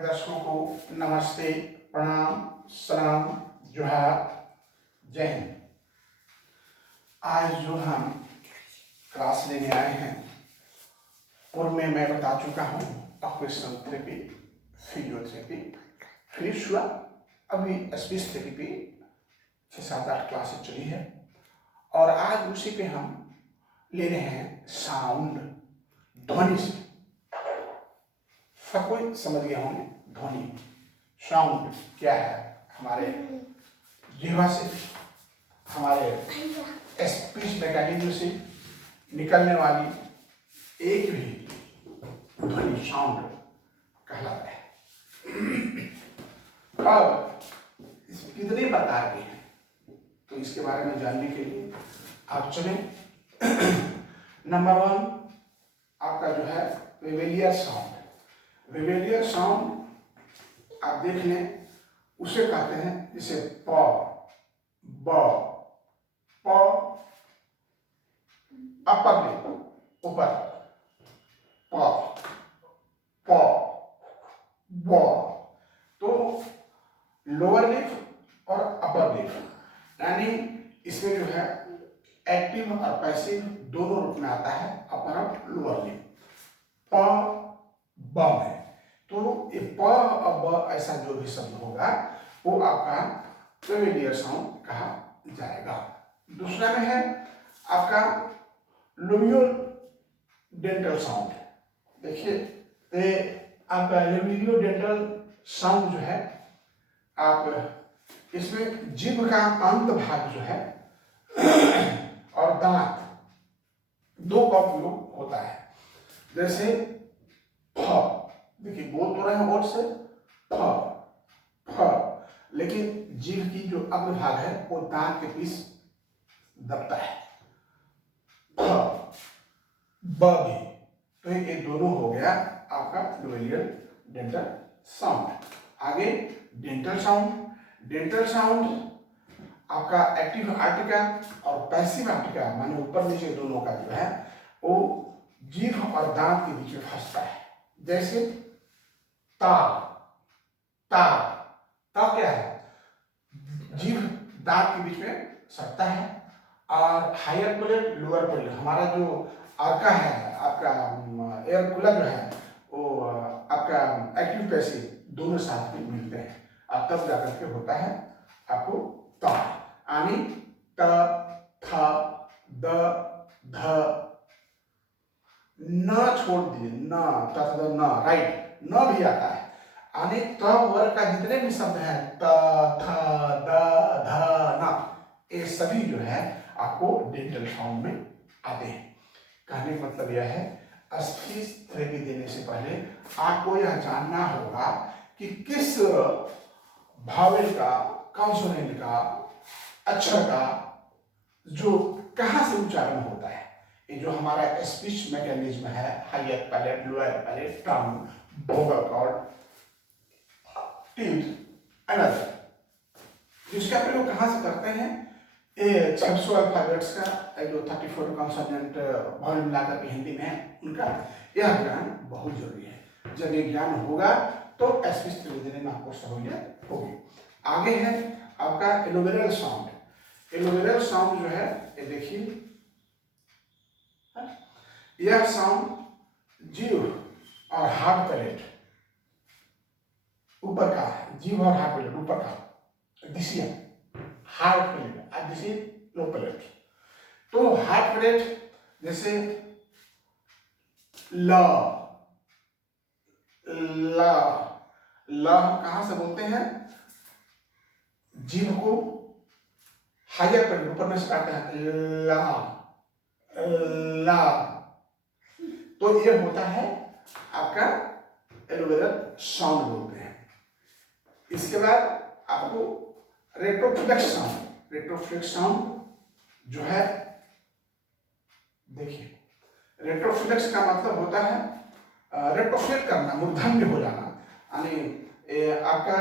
दर्शकों को नमस्ते, प्रणाम, सलाम, जोहार, जय हिंद। आज जो हम क्लास लेने आए हैं, पूर्व में मैं बता चुका हूँ ऑक्यूपेशनल थेरेपी, फिजियोथेरेपी, फिनिश हुआ। अभी स्पीच थेरेपी 6-7-8 क्लासेस चली है और आज उसी पे हम ले रहे हैं साउंड, ध्वनि से। सब कोई समझ गए होंगे ध्वनि, साउंड क्या है। हमारे जिह्वा से, हमारे स्पीच मैकेनिज्म से निकलने वाली एक भी ध्वनि साउंड कहलाता है। अब कितने प्रकार के हैं, तो इसके बारे में जानने के लिए आप चलें। नंबर 1 आपका जो है वेवेलियर साउंड। वेवेलियर साउंड आप देख लें, उसे कहते हैं जैसे प, ब, प, अपर लिप ऊपर, प, प, ब। तो लोअर लिप और अपर लिप, यानी इसमें जो है एक्टिव और पैसिव दोनों रूप में आता है, अपर और लोअर लिप। प ब में, तो ये प और ब ऐसा जो भी शब्द होगा वो आपका वेवेलियर साउंड कहा जाएगा। दूसरा में है आपका लोबियो डेंटल साउंड। देखिए आपका लोबियो डेंटल साउंड जो है, आप इसमें जीभ का अंत भाग जो है और दांत दो का उपयोग होता है। जैसे फ, देखिए बोल तो रहे हैं होठ से फ, फ, लेकिन जीभ की जो अग्र भाग है वो दांत के बीच दबता है। फ, ब भी, तो ये दोनों हो गया आपका लोवेलियर डेंटल साउंड। आगे डेंटल साउंड। डेंटल साउंड आपका एक्टिव आर्टिका और पैसिव आर्टिका, माने ऊपर नीचे दोनों का जो है वो जीभ और दांत के बीच में फंसता है। जैसे ता, ता, ता क्या है, जीभ दांत के बीच में सटता है। और हायर पैलेट लोअर पैलेट, हमारा जो अर्का है, आपका एयर कूलर जो है वो आपका एक्टिव पैसिव दोनों साथ में मिलते हैं और तब जाकर के होता है आपको ता। यानी त, थ, द, ध, न छोड़ दीजिए, न, तथा न, राइट, न भी आता है। यानी त वर्ग का जितने भी शब्द हैं, त, थ, द, ध, न, ये सभी जो है आपको डेंटल साउंड में आते हैं। कहने का मतलब यह है, स्पीच थेरेपी देने से पहले आपको यह जानना होगा कि किस भावेल का, कॉन्सोनेंट का, अक्षर का जो कहाँ से उच्चारण होता है। ये जो हमारा स्पीच मैकेनिज्म है, हायर पैलेट, लोअर पैलेट, टंग, वोकल कॉर्ड, टीथ, अनदर, जिसका प्रयोग कहाँ से करते हैं, ये 600 अल्फाबेट्स का जो 34 कॉन्सोनेंट वॉल्यूम मिलाकर के हिंदी में है उनका, यह ज्ञान बहुत जरूरी है। जब ये ज्ञान होगा तो स्पीच थेरेपी देने में आपको सहूलियत होगी। आगे है आपका एलोवेरल साउंड। एलोवेरल साउंड जो है, ये देखिए, यह साउंड जीभ और हार्ड पैलेट ऊपर का, जीभ और हार्ड पैलेट ऊपर का, दिसिया hard palate, this is low palate. तो हार्ड पैलेट जैसे ल, ल, ल हम कहां से बोलते हैं, जीभ को हायर पैलेट ऊपर में सटाते हैं, ला, ला, तो ये होता है आपका एलोवेरल साउंड बोलते हैं। इसके बाद आपको रेट्रोफ्लेक्स साउंड। रेट्रोफ्लेक्स साउंड जो है, देखिए, रेट्रोफ्लेक्स का मतलब होता है रेट्रोफ्लेक्ट करना, मूर्धन्य हो जाना, यानी आपका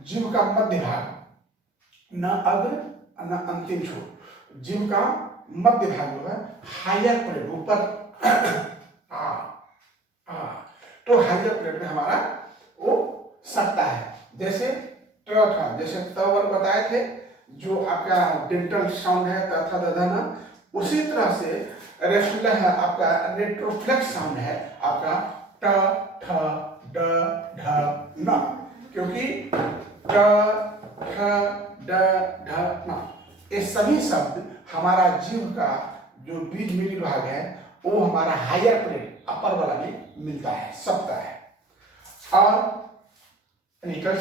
जीभ का मध्य भाग, न अग्र न अंतिम छोर, जीभ का मध्य भाग जो है हायर पैलेट ऊपर तो हायर पैलेट में हमारा वो जैसे ट था, जैसे त वर्ग बताए थे जो आपका डेंटल साउंड है त थ द ध न, उसी तरह से रेफुला है आपका रेट्रोफ्लेक्स साउंड है आपका ट ठ ड ढ न, क्योंकि ट ठ ड ढ न ये सभी शब्द हमारा जीव का जो बीज मिली भाग है वो हमारा हायर प्लेट अपर वाला में मिलता है, सबका है। और नेटल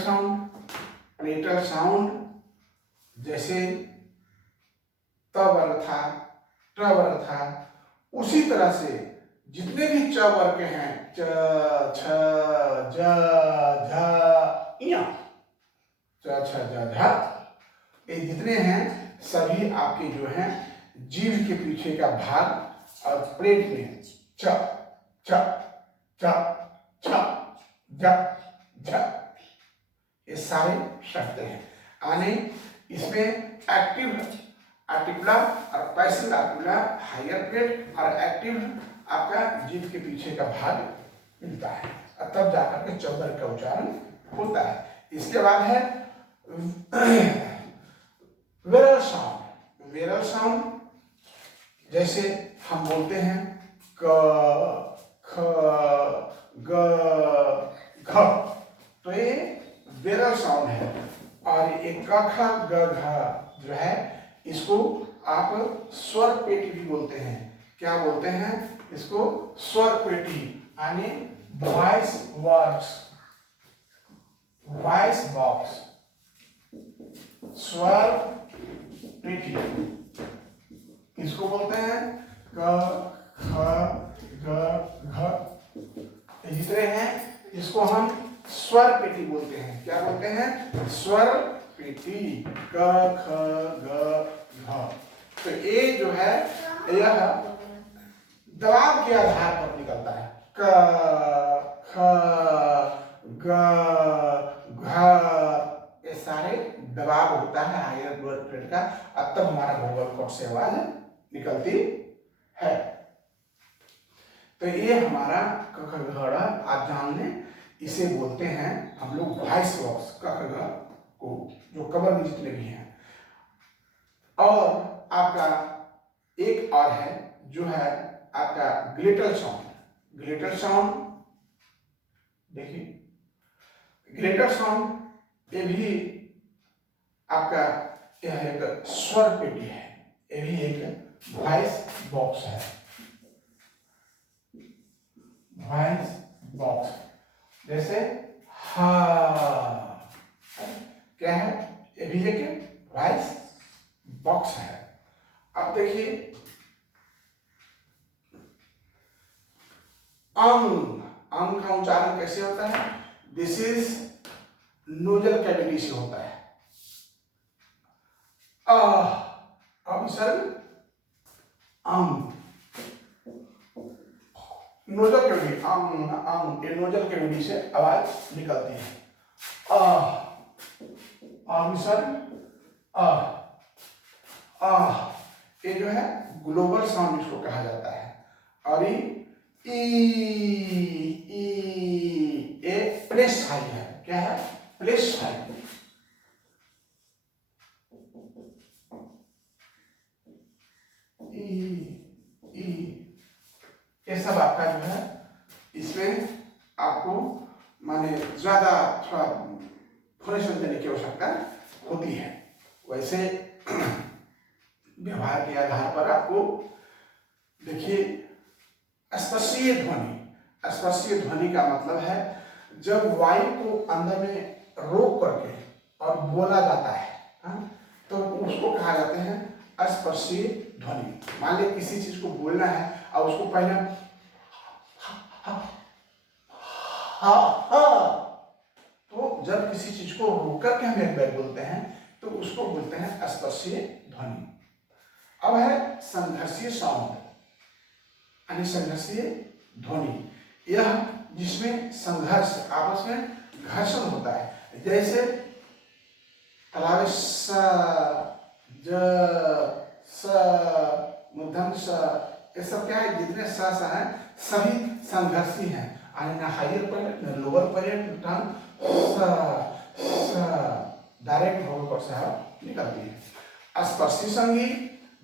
साउंड जैसे त वर्ग था, ट वर्ग था, उसी तरह से जितने भी च वर्ग के हैं च छ ज झ इया च छ ज झ, ये जितने हैं सभी आपके जो हैं जीभ के पीछे का भाग और प्लेट में च च च छ ज झ ये सारे शब्द हैं। यानी इसमें एक्टिव आर्टिकुलर और पैसिव आर्टिकुलर हायर प्लेट और एक्टिव आपका जीभ के पीछे का भाग मिलता है और तब जाकर के च वर्ग का उच्चारण होता है। इसके बाद है वेरल साउंड। वेरल साउंड जैसे हम बोलते हैं क ख ग घ, तो ये वेरल साउंड है। और एक क ख ग घ जो है इसको आप स्वर पेटी भी बोलते हैं। क्या बोलते हैं इसको? स्वर पेटी, यानी वॉइस वर्ड्स, वॉइस बॉक्स, स्वर पेटी इसको बोलते हैं। क ख ग घ जितने हैं इसको हम स्वर पेटी बोलते हैं। क्या बोलते हैं? स्वर पेटी, क ख ग घ। तो ये जो है यह दबाव के आधार पर निकलता है। क ख ग घ ये सारे दबाव होता है हायर ब्लड प्रेशर का, अब तब हमारा वोकल कॉर्ड से आवाज निकलती है। तो ये हमारा क ख ग घ आप जान लें, इसे बोलते हैं हम लोग वॉइस बॉक्स क ख ग को, जो कवर में जितने भी हैं। और आपका एक और है जो है आपका ग्लेटल साउंड। ग्लेटल साउंड देखिए, ग्लेटल साउंड ये भी आपका यह एक स्वर पेटी है, ये भी एक वॉइस बॉक्स है। वॉइस बॉक्स जैसे हा, क्या है? ये भी एक वॉइस बॉक्स है। अब देखिए अंग, अंग का उच्चारण कैसे होता है? दिस इज नोजल कैविटी से होता है। अब सर अंग, नोजल कैविटी, अंग अंग, ये नोजल कैविटी से आवाज निकलती है। सर ये जो है ग्लोबल साउंड इसको कहा जाता है। और ये प्लेस हाई है। क्या है? Place high. ये सब आपका जो है इसमें आपको माने ज्यादा थोड़ा फोनेशन देने की आवश्यकता होती है। वैसे व्यवहार के आधार पर आपको देखिए स्पर्शीय ध्वनि, स्पर्शीय ध्वनि का मतलब है जब वायु को अंदर में रोक करके और बोला जाता है, तो उसको कहा जाते हैं स्पर्शीय ध्वनि। मान लीजिए किसी चीज को बोलना है और उसको पहले तो जब किसी चीज को रोक करके हम एक बार बोलते हैं तो उसको बोलते हैं स्पर्शीय ध्वनि। अब है संघर्षीय साउंड, यानी संघर्षीय ध्वनि, यह जिसमें संघर्ष, आपस में घर्षण होता है। जैसे तालाब स ज स मूर्धन्य स, ये सब क्या है? जितने स हैं सभी संघर्षी हैं, यानी ना हायर पॉइंट ना लोअर पॉइंट, स डायरेक्ट भावों पर से निकलती है। स्पर्शी संगी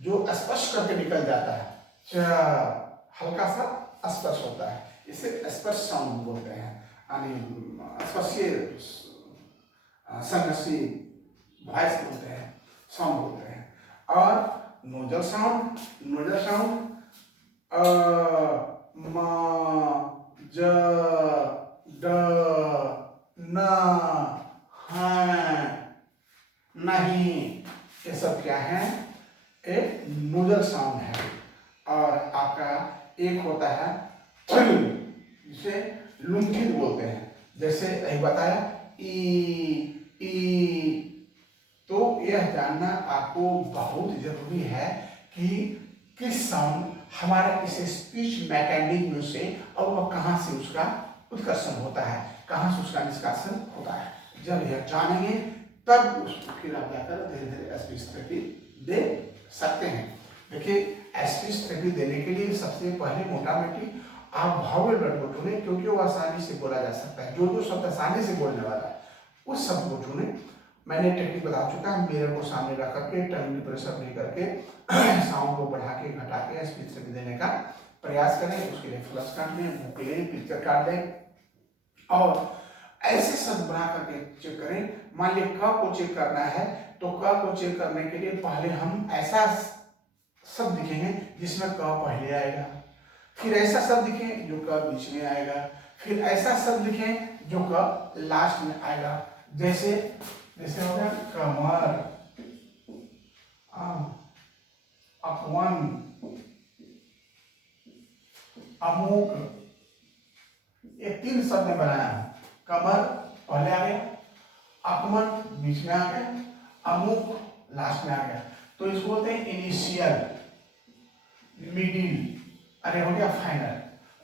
जो स्पर्श करके निकल जाता है, हल्का सा स्पर्श होता है, इसे स्पर्श साउंड बोलते हैं, यानी स्पर्शीय संघर्षी वॉइस बोलते हैं, साउंड बोलते हैं। और नोजल साउंड, नोजल साउंड म ज ड न है नहीं, ये सब क्या है, एक नोजल साउंड है। और आपका एक होता है थ्रिल, जिसे लुंठित बोलते हैं, जैसे यही बताया ई। तो यह जानना आपको बहुत जरूरी है कि किस साउंड हमारे इस स्पीच मैकेनिज्म से और वह कहाँ से उसका उत्कर्षण होता है, कहाँ से उसका निष्कासन होता है। जब यह जानेंगे तब उसको फिर आप जाकर धीरे धीरे स्पीच थेरेपी दे सकते हैं। देखिए, स्पीच थेरेपी देने के लिए सबसे पहले मोटामोटी आप भावल वर्ड को चुने, क्योंकि वो आसानी से बोला जा सकता है। जो शब्द आसानी से बोलने वाला है उस शब्द को चुने। मैंने टेक्निक बता चुका है, मिरर को सामने रख करके टर्मिनल प्रेशर नहीं करके साउंड को बढ़ा के घटा के स्पीच थेरेपी देने का प्रयास करें। उसके लिए फ्लश काट लें, बुक लें, पिक्चर काट लें और ऐसे शब्द बना करके चेक करें। मान लीजिए क को चेक करना है, तो क को चेक करने के लिए पहले हम ऐसा शब्द लिखेंगे जिसमें क पहले आएगा, फिर ऐसा शब्द लिखें जो क बीच में आएगा, फिर ऐसा शब्द लिखें जो क लास्ट में आएगा। जैसे हो गया कमर, अपवन, अमुक, ये 3 शब्द में बनाया है। कमर पहले आ गया, अपमन बीच में आ गया, अमुक लास्ट में आ गया। तो इसको बोलते हैं इनिशियल, मिडिल, अरे हो गया फाइनल।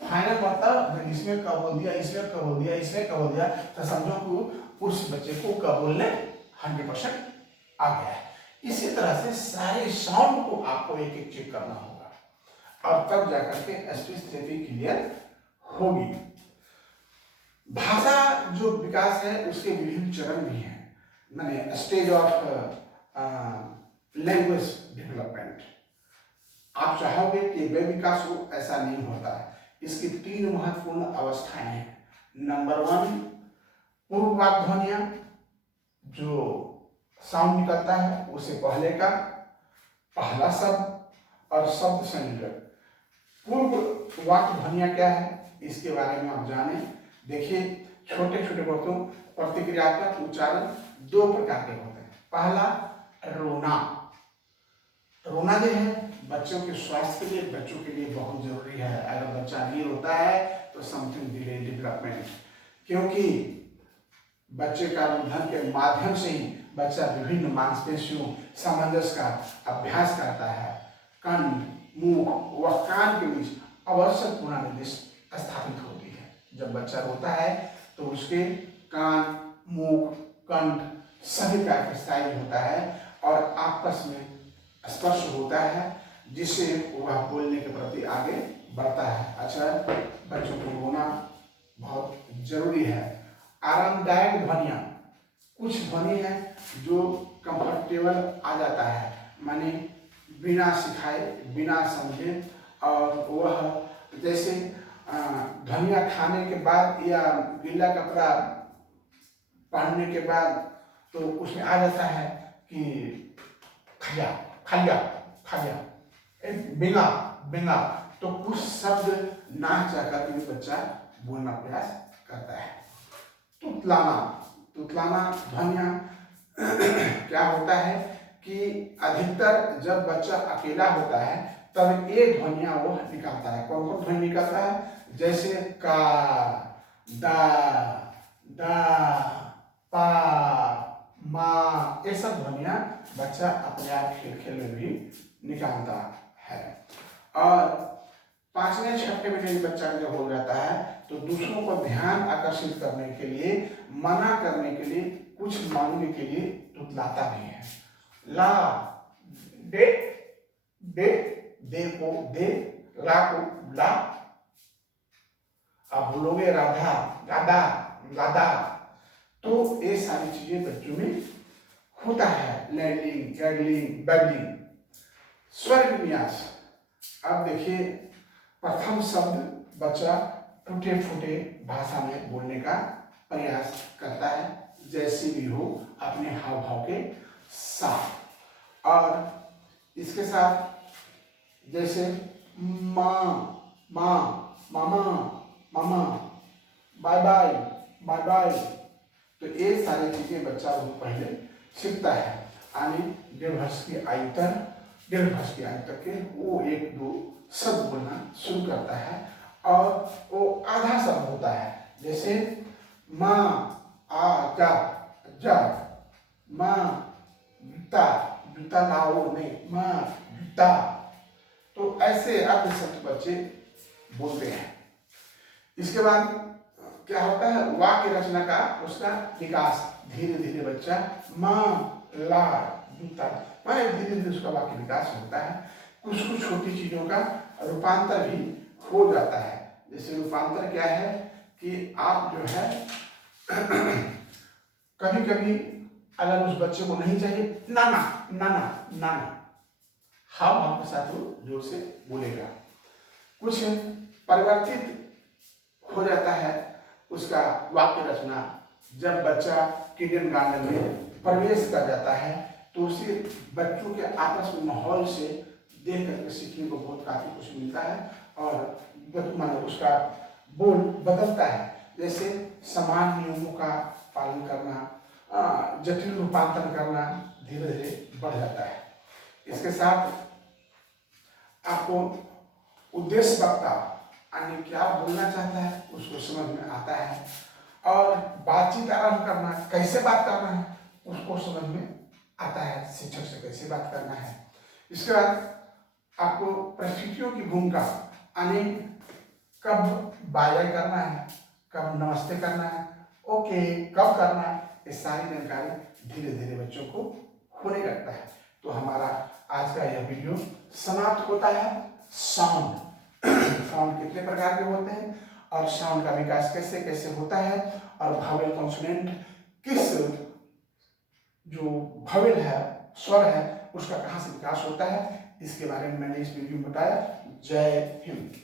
फाइनल मतलब इसमें क बोल दिया, इसमें क बोल दिया, इसमें क बोल दिया, तो समझो कि उस बच्चे को क बोलने 100% आ गया है। इसी तरह से सारे साउंड को आपको एक एक चेक करना होगा और तब जाकर के स्पीच थेरेपी क्लियर होगी। भाषा जो विकास है उसके विभिन्न चरण भी हैं, माने स्टेज ऑफ लैंग्वेज डेवलपमेंट। आप चाहोगे कि वे विकास हो, ऐसा नहीं होता है। इसकी 3 महत्वपूर्ण अवस्थाएं हैं। नंबर 1 पूर्ववाक ध्वनियां, जो साउंड निकलता है उसे पहले का पहला शब्द और शब्द संयोजक। पूर्व वाक्य ध्वनियां क्या है इसके बारे में आप जाने। देखिए, छोटे छोटे वाक्यों प्रतिक्रियात्मक उच्चारण 2 प्रकार के होते हैं। पहला रोना, रोना जो है बच्चों के स्वास्थ्य के लिए, बच्चों के लिए बहुत जरूरी है। अगर बच्चा नहीं रोता है तो समथिंग डिले डेवलपमेंट, क्योंकि बच्चे का रुदन के माध्यम से ही बच्चा विभिन्न मांसपेशियों सामंजस्य का अभ्यास करता है। कंठ, मुख व कान के बीच आवश्यक पुनर्निर्देश स्थापित होती है। जब बच्चा रोता है तो उसके कान, मुख, कंठ सभी का एक्सरसाइज होता है और आपस में स्पर्श होता है, जिससे वह बोलने के प्रति आगे बढ़ता है। अच्छा, बच्चों को रोना बहुत जरूरी है। आरामदायक ध्वनियाँ, कुछ ध्वनि है जो कंफर्टेबल आ जाता है, माने बिना सिखाए बिना समझे, और वह जैसे ध्वनियाँ खाने के बाद या गीला कपड़ा पहनने के बाद तो उसमें आ जाता है कि खलिया खलिया खलिया, बिंगा बिंगा, तो कुछ शब्द ना चाहकर भी बच्चा बोलना प्रयास करता है। तुतलाना, तुतलाना ध्वनियाँ क्या होता है कि अधिकतर जब बच्चा अकेला होता है तब ये ध्वनियाँ वो निकालता है। कौन कौन ध्वनि निकालता है? जैसे का, दा, दा, पा, मा, ये सब ध्वनियाँ बच्चा अपने आप खेल खेल में भी निकालता है। और 5वें 6वें महीने में बच्चा जब हो जाता है तो दूसरों को ध्यान आकर्षित करने के लिए, मना करने के लिए, कुछ मांगने के लिए तुतलाता भी है। ला, दे, दे, दे को दे, ला को ला। आप बोलोगे राधा, राधा, राधा, तो ये सारी चीजें बच्चों में होता है लैंडिंग, गैडलिंग, बैडलिंग। स्वर विन्यास। अब देखिए प्रथम शब्द बच्चा टूटे फूटे भाषा में बोलने का प्रयास करता है, जैसे भी हो अपने हाव भाव के साथ। और इसके साथ जैसे माँ, माँ, मामा, मामा, बाय बाय, बाय बाय, तो ये सारी चीजें बच्चा वो पहले सीखता है। यानी 1.5 वर्ष की आयु तक, 1.5 वर्ष की आयु तक के वो 1-2 शब्द बोलना शुरू करता है। और वो आधा शब्द होता है, जैसे माँ, आ जा, जा, माँ, जूता, जूता लाओ, नहीं, माँ, जूता। तो ऐसे अर्ध शब्द बच्चे बोलते हैं। इसके बाद क्या होता है, वाक्य रचना का उसका विकास। धीरे धीरे बच्चा माँ, ला, जूता, धीरे धीरे उसका वाक्य विकास होता है। कुछ कुछ छोटी चीजों का रूपांतर भी हो जाता है। जैसे रूपांतर क्या है कि आप जो है कभी कभी अगर उस बच्चे को नहीं चाहिए नाना, नाना, नाना, हाव भाव के साथ वो जोर से बोलेगा। कुछ परिवर्तित हो जाता है उसका वाक्य रचना। जब बच्चा किंडरगार्टन में प्रवेश कर जाता है तो उसे बच्चों के आपस में माहौल से देख करके सीखने को बहुत काफी कुछ मिलता है और मानो उसका बोल बदलता है। जैसे समान नियमों का पालन करना, जटिल रूपांतरण करना धीरे धीरे बढ़ जाता है। इसके साथ आपको उद्देश्य वक्ता यानी क्या बोलना चाहता है उसको समझ में आता है। और बातचीत आरंभ करना, कैसे बात करना है उसको समझ में आता है, शिक्षक से कैसे बात करना है। इसके बाद आपको परिस्थितियों की भूमिका यानी कब बाय बाय करना है, कब नमस्ते करना है, ओके कब करना है, ये सारी जानकारी धीरे धीरे बच्चों को होने लगता है। तो हमारा आज का यह वीडियो समाप्त होता है। साउंड साउंड कितने प्रकार के होते हैं और साउंड का विकास कैसे कैसे होता है और भावेल कॉन्सोनेंट किस जो भावेल है, स्वर है, उसका कहाँ से विकास होता है, इसके बारे में मैंने इस वीडियो में बताया। जय हिंद।